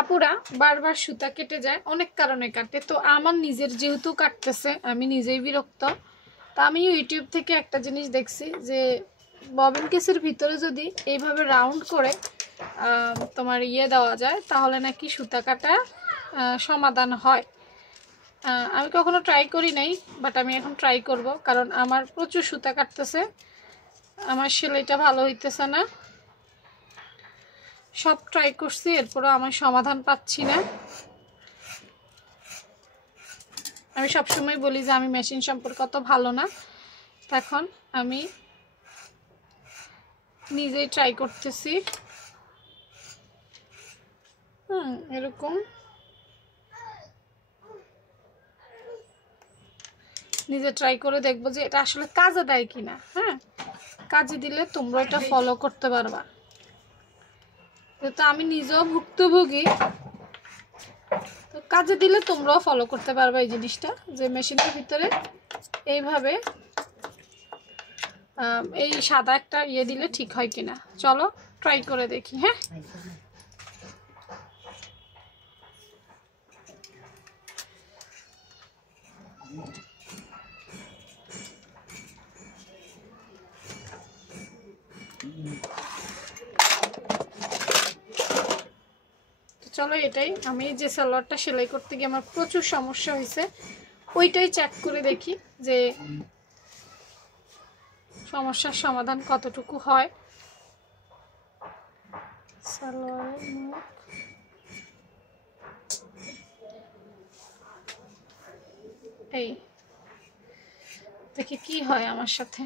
আপুরা বারবার সুতা কেটে যায়, অনেক কারণে কাটে। তো আমার নিজের যেহেতু কাটতেছে, আমি নিজেই বিরক্ত। তা আমি ইউটিউব থেকে একটা জিনিস দেখছি যে ববিন কেসের ভিতরে যদি এইভাবে রাউন্ড করে তোমার দেওয়া যায় তাহলে নাকি সুতা কাটা সমাধান হয়। আমি কখনো ট্রাই করি নাই, বাট আমি এখন ট্রাই করব, কারণ আমার প্রচুর সুতা কাটতেছে, আমার সেলাইটা ভালো হইতেছে না। সব ট্রাই করছি, এরপরও আমার সমাধান পাচ্ছি না। আমি সবসময় বলি যে আমি মেশিন সম্পর্কে অত ভালো না। এখন আমি নিজেই ট্রাই করতেছি। এরকম নিজে ট্রাই করে দেখবো যে এটা আসলে কাজে দেয় কিনা। হ্যাঁ, কাজে দিলে তোমরা এটা ফলো করতে পারবা। তো আমি নিজেও ভুক্তভোগী, তো কাজে দিলে তোমরাও ফলো করতে পারবে এই জিনিসটা, যে মেশিনের ভিতরে এইভাবে এই সাদা একটা দিলে ঠিক হয় কিনা। চলো ট্রাই করে দেখি। হ্যাঁ, চলো এটাই, আমি যে সালোয়ারটা সেলাই করতে গিয়ে আমার প্রচুর সমস্যা হয়েছে, ওইটাই চেক করে দেখি যে সমস্যার সমাধান কতটুকু হয়। সালোয়ারের মুখ এই দেখি কি হয় আমার সাথে।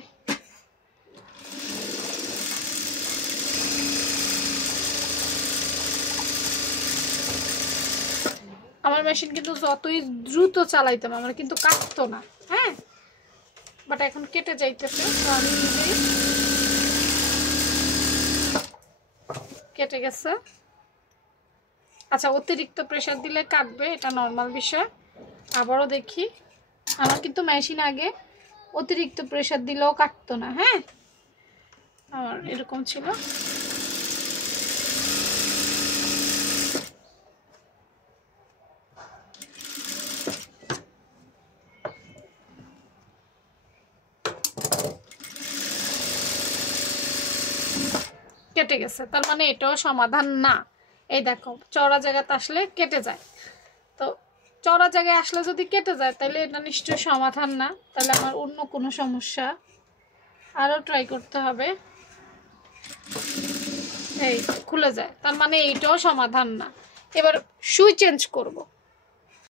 আমার মেশিন কিন্তু যতই দ্রুত চালাইতাম আমার কিন্তু কাটতো না। হ্যাঁ, বাট এখন কেটে যাইতেছে, তো আমি নিজেই কেটে গেছে। আচ্ছা, অতিরিক্ত প্রেসার দিলে কাটবে, এটা নর্মাল বিষয়। আবারও দেখি, আমার কিন্তু মেশিন আগে অতিরিক্ত প্রেসার দিলেও কাটতো না। হ্যাঁ, আমার এরকম ছিল। কেটে গেছে, তার মানে এটাও সমাধান না। এই দেখো, চড়া জায়গাতে আসলে কেটে যায়। তো চড়া জায়গায় আসলে যদি কেটে যায় তাহলে এটা নিশ্চয়ই সমাধান না, তাহলে আমার অন্য কোনো সমস্যা। আরও ট্রাই করতে হবে। এই খুলে যায়, তার মানে এইটাও সমাধান না। এবার সুই চেঞ্জ করব।